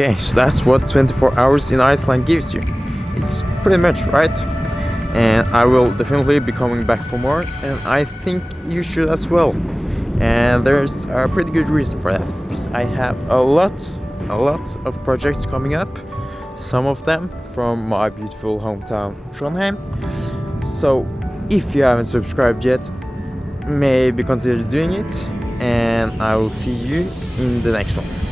Okay, so that's what 24 hours in Iceland gives you. It's pretty much, right? And I will definitely be coming back for more, and I think you should as well. And there's a pretty good reason for that, because I have a lot of projects coming up, some of them from my beautiful hometown Trondheim. So if you haven't subscribed yet, maybe consider doing it, and I will see you in the next one.